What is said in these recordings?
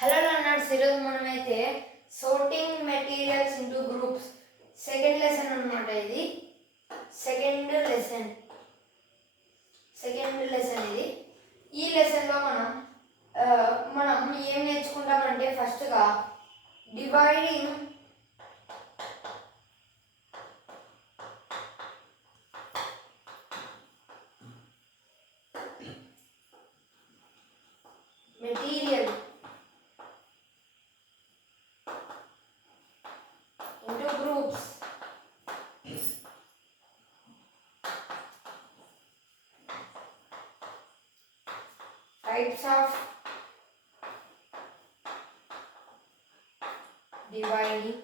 Hello learners, ఈరోజు మనమైతే sorting materials into groups second lesson అనమాట. ఇది సెకండ్ లెసన్ ఇది. ఈ లెసన్లో మనం ఏం నేర్చుకుంటామంటే ఫస్ట్గా dividing material into groups. Types of dividing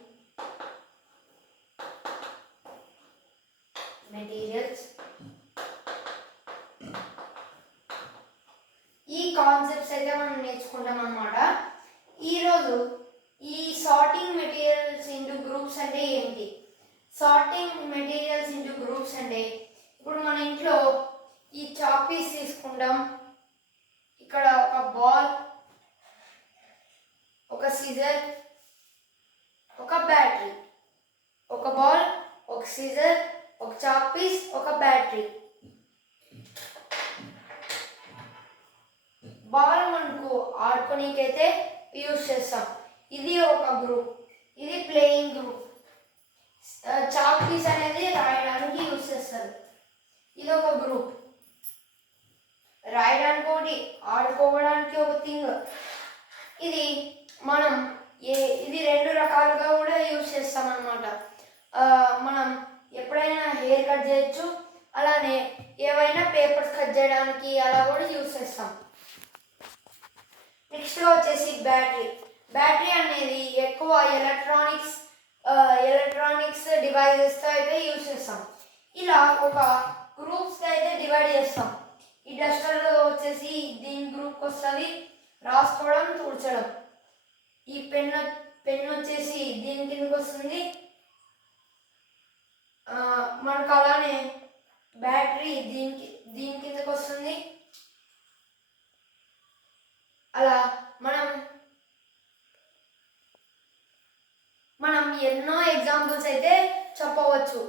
materials. ఈ కాన్సెప్ట్స్ అయితే మనం నేర్చుకుంటాం అన్నమాట. ఈరోజు ఈ సార్టింగ్ మెటీరియల్స్ ఇంటూ గ్రూప్స్ అంటే ఏంటి? సార్టింగ్ మెటీరియల్స్ ఇంటూ గ్రూప్స్ అంటే ఇప్పుడు మన ఇంట్లో ఈ చాక్ పీస్ తీసుకుంటాం. ఇక్కడ ఒక బాల్, ఒక సిజర్, ఒక బ్యాటరీ. ఒక బాల్, ఒక సిజర్, ఒక చాక్ పీస్, ఒక బ్యాటరీ. బాల్ మనకు ఆడుకోనికైతే యూజ్ చేస్తాం. ఇది ఒక గ్రూప్, ఇది ప్లేయింగ్ గ్రూప్. చాక్ పీస్ అనేది రాయడానికి యూజ్ చేస్తారు. ఇది ఒక గ్రూప్, రాయడానికి ఒకటి, ఆడుకోవడానికి ఒక థింగ్. ఇది మనం ఇది రెండు రకాలుగా కూడా యూజ్ చేస్తాం అన్నమాట. మనం ఎప్పుడైనా హెయిర్ కట్ చేయొచ్చు, అలానే ఏవైనా పేపర్స్ కట్ చేయడానికి అలా కూడా యూజ్ చేస్తాం. నెక్స్ట్గా వచ్చేసి బ్యాటరీ అనేది ఎక్కువ ఎలక్ట్రానిక్స్ డివైజెస్తో అయితే యూజ్ చేస్తాం. ఇలా ఒక గ్రూప్స్కి అయితే డివైడ్ చేస్తాం. ఈ డస్టర్లో వచ్చేసి దీని గ్రూప్కి వస్తుంది రాసుకోవడం, తుడచడం. ఈ పెన్ వచ్చేసి దీని కిందకి వస్తుంది. మనకు అలానే బ్యాటరీ దీని కిందకి వస్తుంది. అలా మనం ఎన్నో ఎగ్జాంపుల్స్ అయితే చెప్పవచ్చు.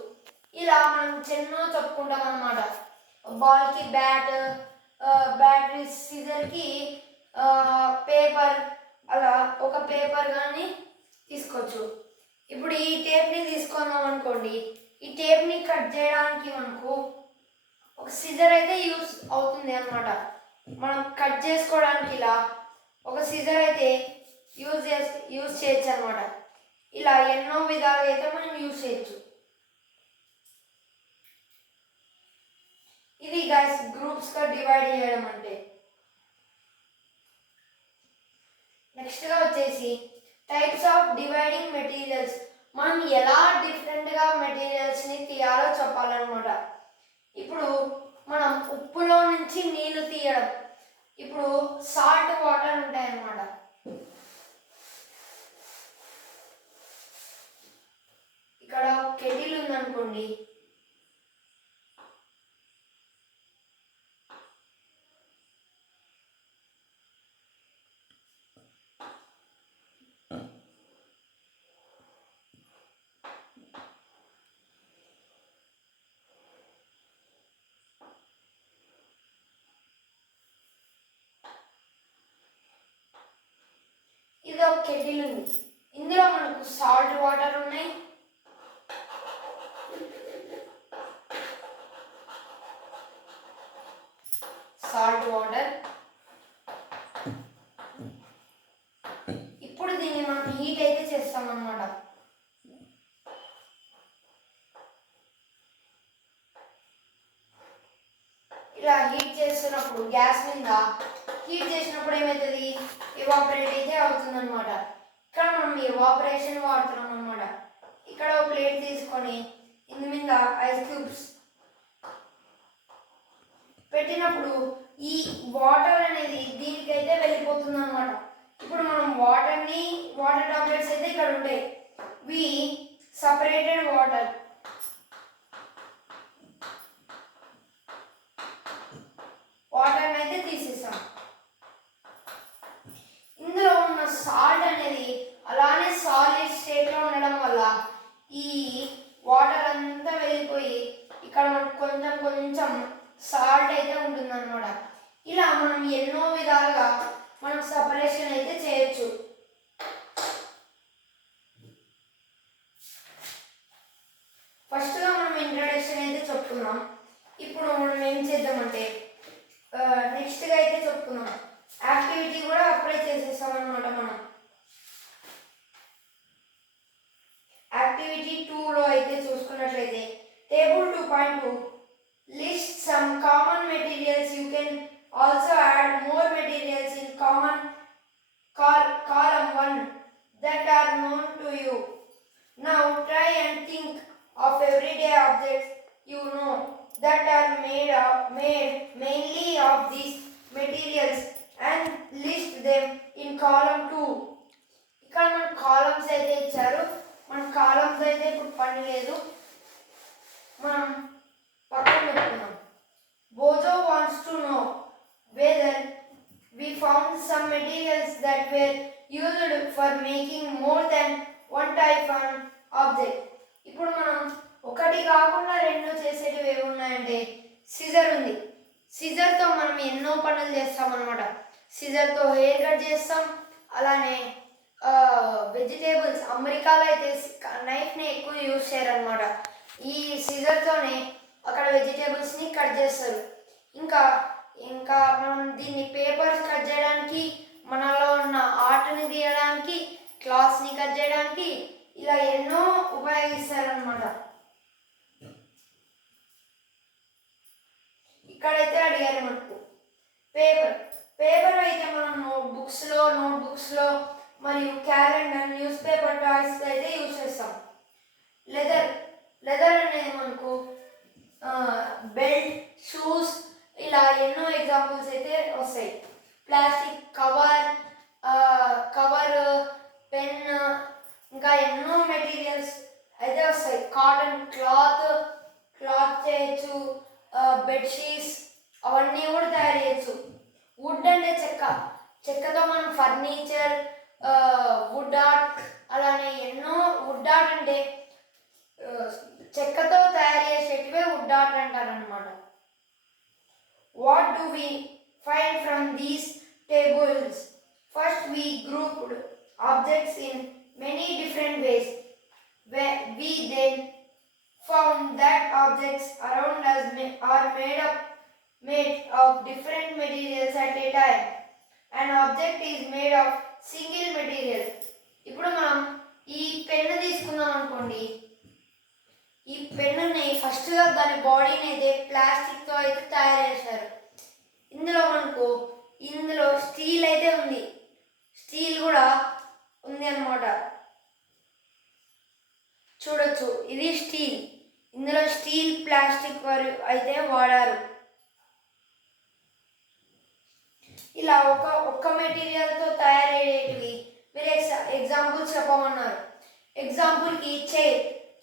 ఇలా మనం ఎన్నో చెప్పుకుంటాం అన్నమాట. బాల్కి బ్యాట్, బ్యాటరీ, సిజర్కి పేపర్, అలా ఒక పేపర్ కానీ తీసుకోవచ్చు. ఇప్పుడు ఈ టేప్ని తీసుకున్నాం అనుకోండి, ఈ టేప్ని కట్ చేయడానికి మనకు ఒక సిజర్ అయితే యూస్ అవుతుంది అన్నమాట. మనం కట్ చేసుకోవడానికి ఇలా ఒక సిజర్ అయితే యూజ్ చేయొచ్చు అనమాట. ఇలా ఎన్నో విధాలుగా అయితే మనం యూజ్ చేయొచ్చు. ఇది గైస్ గ్రూప్స్గా డివైడ్ చేయడం అంటే. నెక్స్ట్గా వచ్చేసి టైప్స్ ఆఫ్ డివైడింగ్ మెటీరియల్స్. మనం ఎలా డిఫరెంట్గా మెటీరియల్స్ని తీయాలో చెప్పాలన్నమాట. ఇప్పుడు మనం ఉప్పులో నుంచి నీళ్లు తీయడం. ఇప్పుడు సాల్ట్ వాటర్ ఉంటాయన్నమాట. ఇక్కడ కెటిల్ ఉందనుకోండి, ఇది ఒక కెటిల్ ఉంది. ఇందులో మనకు సాల్ట్ వాటర్ ఉన్నాయి, ఇప్పుడు దీన్ని మనం హీట్ అయితే చేస్తాం అన్నమాట. ఇలా హీట్ చేస్తున్నప్పుడు గ్యాస్ మీద హీట్ చేసినప్పుడు ఏమవుతుంది, ఎవాపరేట్ అయితే అవుతుంది అనమాట. ఇక్కడ మనం ఎవాపరేషన్ వాడుతున్నాం అనమాట. ఇక్కడ ఒక ప్లేట్ తీసుకొని ఇందు మీద ఐస్ క్యూబ్స్ పెట్టినప్పుడు ఈ వాటర్ అనేది దీనికైతే వెళ్ళిపోతుంది అనమాట. ఇప్పుడు మనం వాటర్ టాబ్లెట్స్ అయితే ఇక్కడ ఉంటాయి. సపరేటెడ్ వాటర్ అయితే తీసేసాం. ఇందులో ఉన్న పని లేదు, మనం పక్కన పెట్టుకుందాం. Bozo wants to know whether we found some materials that were used for making more than one type of object. ఇప్పుడు మనం ఒకటి కాకుండా రెండు చేసేటివి ఏమి ఉన్నాయంటే సిజర్ ఉంది. సిజర్తో మనం ఎన్నో పనులు చేస్తాం అనమాట. సిజర్తో హెయిర్ కట్ చేస్తాం. అలానే వెజిటేబుల్స్, అమెరికాలో అయితే నైఫ్ని ఎక్కువ యూజ్ చేయరనమాట. ఈ సిజర్తోనే అక్కడ వెజిటేబుల్స్ని కట్ చేస్తారు. ఇంకా ఇంకా మనం దీన్ని పేపర్స్ కట్ చేయడానికి, మనలో ఉన్న ఆర్ట్ని తీయడానికి, క్లాత్స్ని కట్ చేయడానికి ఇలా ఎన్నో ఉపయోగిస్తారనమాట. ఇక్కడైతే అడిగారు మనకు పేపర్ అయితే మనం నోట్బుక్స్లో మరియు క్యాలెండర్, న్యూస్ పేపర్, టాయ్స్ అయితే యూజ్ చేస్తాం. లెదర్ అనేది మనకు బెల్ట్, షూస్ ఇలా ఎన్నో ఎగ్జాంపుల్స్ అయితే వస్తాయి. ప్లాస్టిక్ కవర్, పెన్, ఇంకా ఎన్నో మెటీరియల్స్ అయితే వస్తాయి. కాటన్ క్లాత్ చేయొచ్చు, బెడ్షీట్స్ అవన్నీ కూడా తయారు చేయొచ్చు. వుడ్ అంటే చెక్కతో మనం ఫర్నిచర్, వుడ్ ఆర్ట్, అలానే ఎన్నో వుడ్ ఆర్ట్ అంటే చెక్కతో తయారు చేసేటివే వుడ్ ఆర్ట్ అంటారనమాట. What do we find from these tables? First, we grouped objects in many different ways. We then found that objects around us are made of different materials at a time. An object is made of single material. ఇప్పుడు మనం ఈ pen తీసుకుందాం అనుకోండి. ఈ పెన్నుని ఫస్ట్గా దాని బాడీని అయితే ప్లాస్టిక్తో అయితే తయారు చేశారు. ఇందులో స్టీల్ అయితే ఉంది, స్టీల్ కూడా ఉంది అన్నమాట. చూడొచ్చు, ఇది స్టీల్. ఇందులో స్టీల్, ప్లాస్టిక్ అయితే వాడారు. ఇలా ఒక్క మెటీరియల్తో తయారయ్యేటివి మీరు ఎగ్జాంపుల్స్ చెప్పమన్నారు. ఎగ్జాంపుల్కి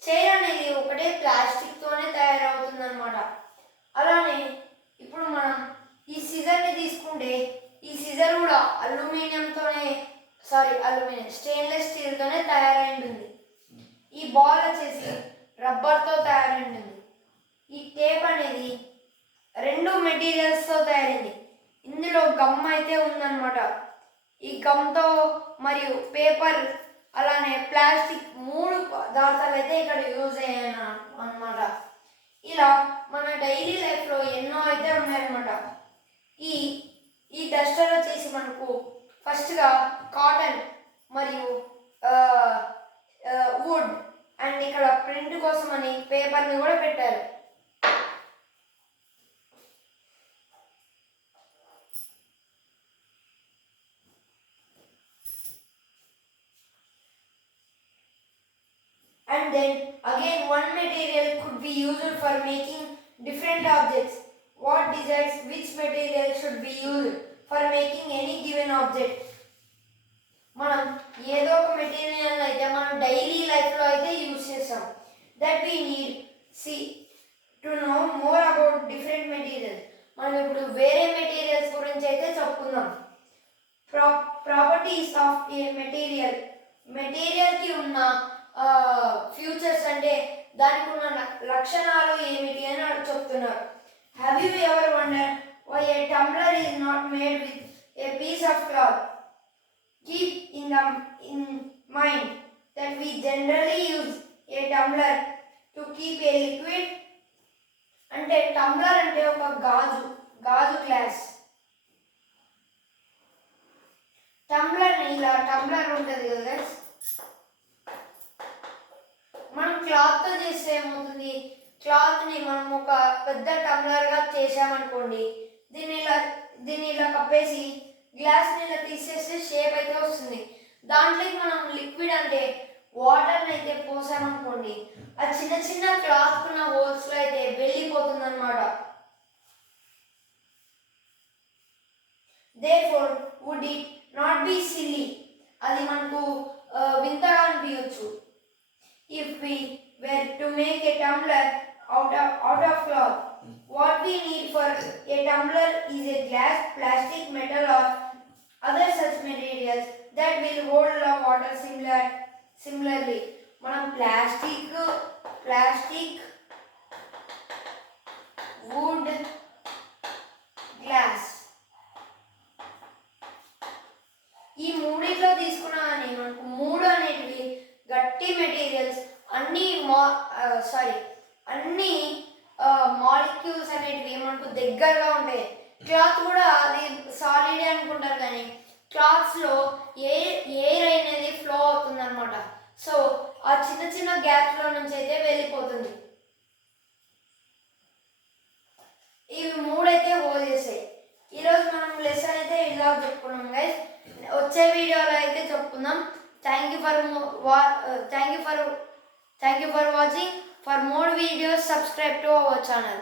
చైర్ అనేది ఒకటే ప్లాస్టిక్తోనే తయారవుతుంది అనమాట. అలానే ఇప్పుడు మనం ఈ సిజర్ని తీసుకుంటే ఈ సిజర్ కూడా స్టెయిన్లెస్ స్టీల్తోనే తయారై ఉంటుంది. ఈ బాల్ వచ్చేసి రబ్బర్తో తయారై ఉంటుంది. ఈ టేప్ అనేది రెండు మెటీరియల్స్తో తయారైంది. ఇందులో గమ్ అయితే ఉందన్నమాట. ఈ గమ్తో మరియు పేపర్ అలానే ప్లాస్టిక్ 3 పదార్థాలు అయితే ఇక్కడ యూజ్ అయ్యాయి అన్నమాట. ఇలా మన డైలీ లైఫ్లో ఎన్నో అయితే ఉన్నాయన్నమాట. ఈ డస్టర్ వచ్చేసి మనకు ఫస్ట్గా కాటన్ మరియు వుడ్ అండ్ ఇక్కడ ప్రింట్ కోసం అని పేపర్ని కూడా పెట్టారు. And then again one material could be used for making different objects. What decides which material should be used for making any given object? మనం ఏదో ఒక మెటీరియల్ అయితే మనం డైలీ లైఫ్లో అయితే యూజ్ చేస్తాం. That we need to know more about different materials. మనం ఇప్పుడు వేరే మెటీరియల్స్ గురించి అయితే చెప్పుకుందాం. ప్రాపర్టీస్ ఆఫ్ ఏ మెటీరియల్కి ఉన్న ఫ్యూచర్స్ అంటే దానికి ఉన్న లక్షణాలు ఏమిటి అని చెప్తున్నారు. Have you ever wonder why a tumbler is not made with a piece of cloth? Keep in mind that we generally use a tumbler to keep a liquid. అంటే tumbler అంటే ఒక గాజు గ్లాస్. టంబ్లర్ ఉంటుంది కదా, మనం క్లాత్తో చేస్తే ఏమవుతుంది, క్లాత్ని మనం ఒక పెద్ద టంబ్లర్గా చేసామనుకోండి, దీన్ని ఇలా కప్పేసి గ్లాస్ని ఇలా తీసేస్తే షేప్ అయితే వస్తుంది. దాంట్లోకి మనం లిక్విడ్ అంటే వాటర్ని అయితే పోసామనుకోండి, ఆ చిన్న క్లాత్ ఉన్న హోల్స్లో అయితే వెళ్ళిపోతుంది అనమాట. Therefore, would it not be silly? అది మనకు వింతగా అనిపించవచ్చు. If we were will hold the water similarly. మనం ప్లాస్టిక్, వుడ్, గ్లాస్ ఈ మూడిట్లో తీసుకున్నా కానీ మనకు మూడు అనేటివి గట్టి మెటీరియల్స్, అన్ని మాలిక్యూల్స్ అనేటివి మనకు దగ్గరగా ఉంటాయి. క్లాత్ కూడా అది సాలిడే అనుకుంటారు కానీ క్లాత్స్లో ఎయిర్ అనేది ఫ్లో అవుతుంది అనమాట. సో ఆ చిన్న చిన్న గ్యాప్స్లో నుంచి అయితే వెళ్ళిపోతుంది. ఇవి మూడైతే హోల్డ్ చేస్తాయి. ఈరోజు మనం లెసన్ అయితే ఇలా చెప్పుకున్నాం గైస్. వచ్చే వీడియోలో అయితే చెప్పుకుందాం. Thank you for watching. For more videos, subscribe to our channel.